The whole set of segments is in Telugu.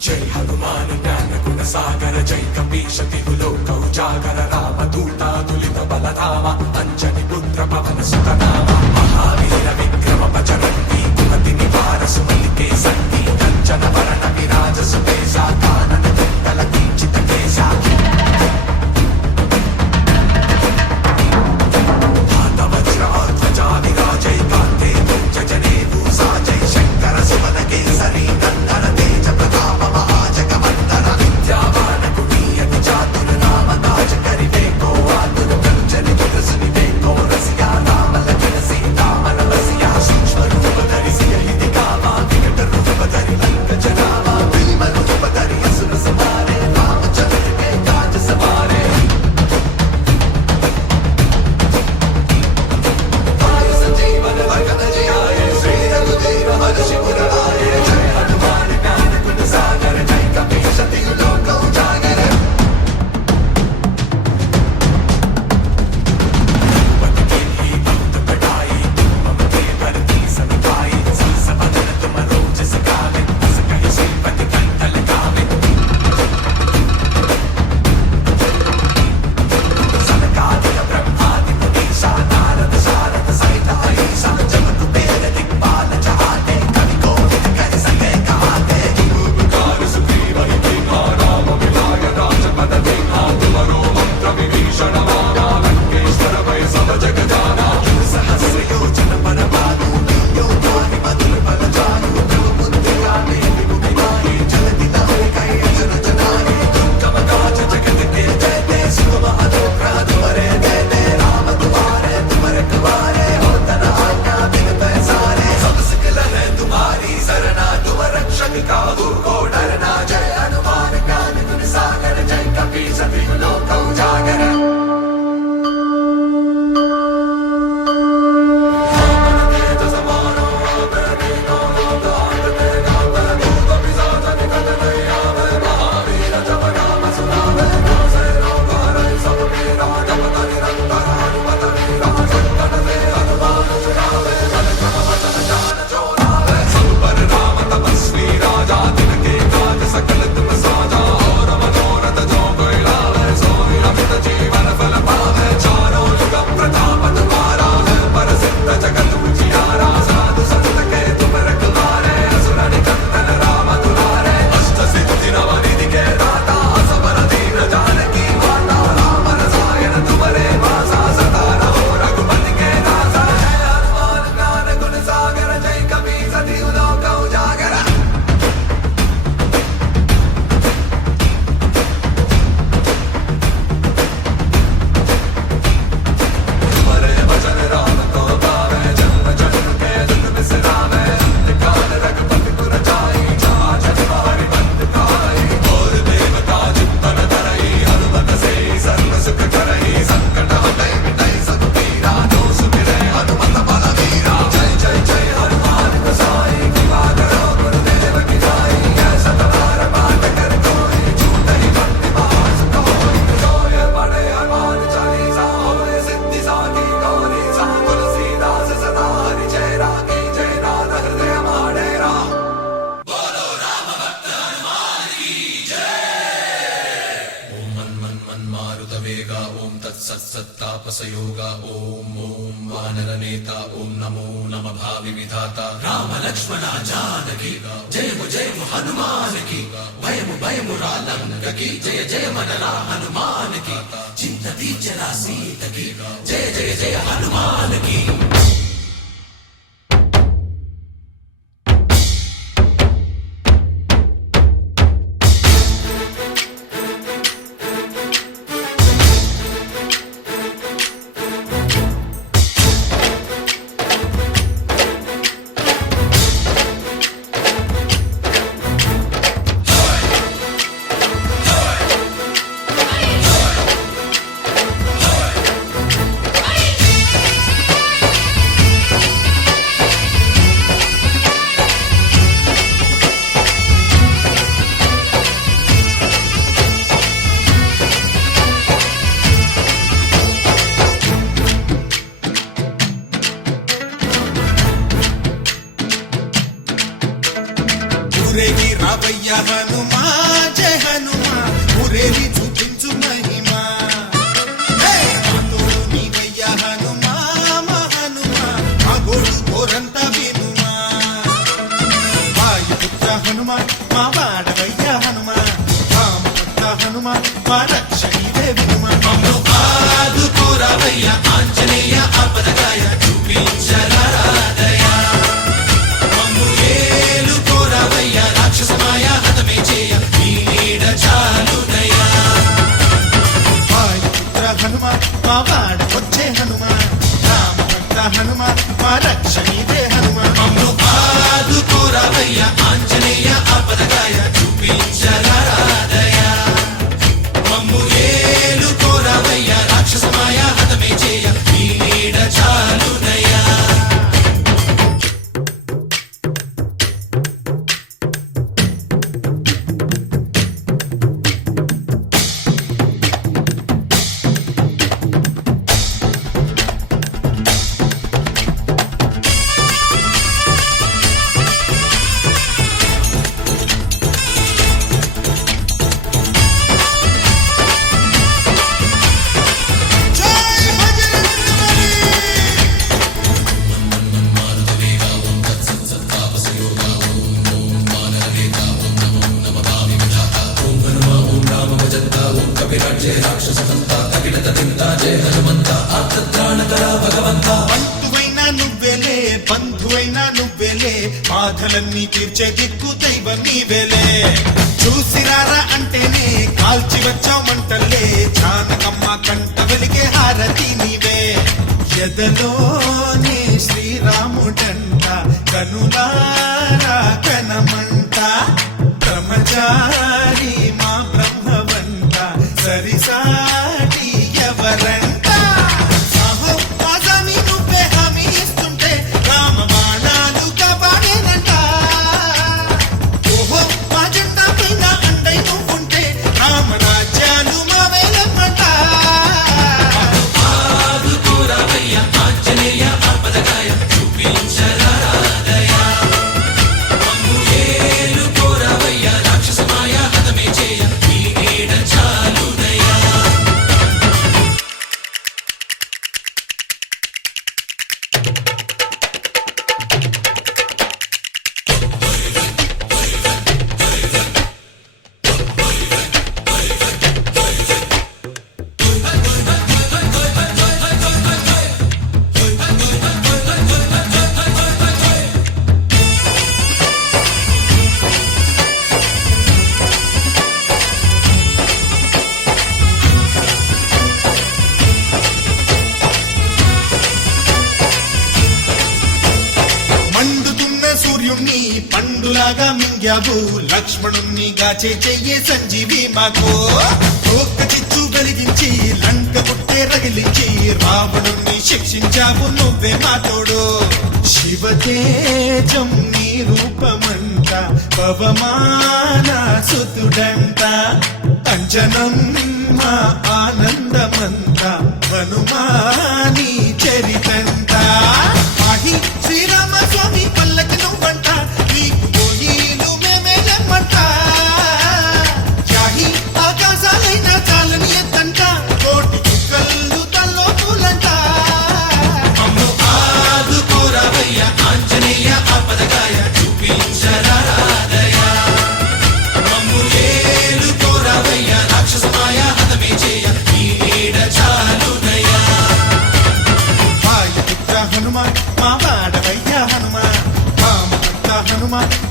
జై హనుమాను జ్ఞాన సాగర జై కపీష తిగులోక ఉజాగర రామ దూతా తులిత బలధామ అంజని పుత్ర పవన సుతనామ. మహావీర విక్రమ పచరంతి కుమతి నివార సుమలికే సంతి కంచన వర go, Naranajan. వ్యాసయోగా ఓం ఓం వానర నేత ఓం నమో నమ భావి విధాత. రామ లక్ష్మణ జానకి జయము జయము హనుమానికి. భయము భయము రా జయ జయ మన రా హనుమానికి. చింత తీర్చరా సీతకి జయ జయ జయ హనుమానికి. అవయ్య హనుమా జయ హనుమా. మురళి మా రక్ష నీదే హనుమ మమ్ము ఆదుకోరావయ్య ఆంజనేయ ఆపదగాయ చూపించగరా బంధువైన నువ్వెలే. బాధలన్నీ తీర్చే దిక్కు దైవం నీవెలే. చూసిరారా అంటేనే కాల్చి వచ్చావు మంటలే. చానకమ్మ కంట వెలిగే హారతి నీవే. ఎదలోనే శ్రీరాముడంట కనులారా కనమంట పోయావు లక్ష్మణుణ్ణి గాచే చెయ్యే సంజీవి మాకు. ఒక్క చిచ్చు కలిగించి లంక పుట్టే రగిలించి రావణుణ్ణి శిక్షించావు నువ్వే మాతోడు శివతేజం నీ రూపమంత పవమాన సుతుడంత అంజనం మా ఆనందమంత హనుమాని చరితం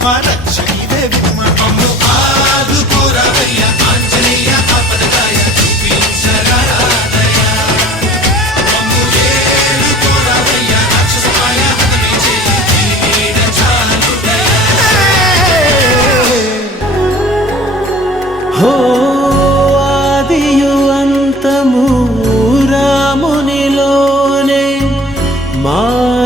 Maracanã.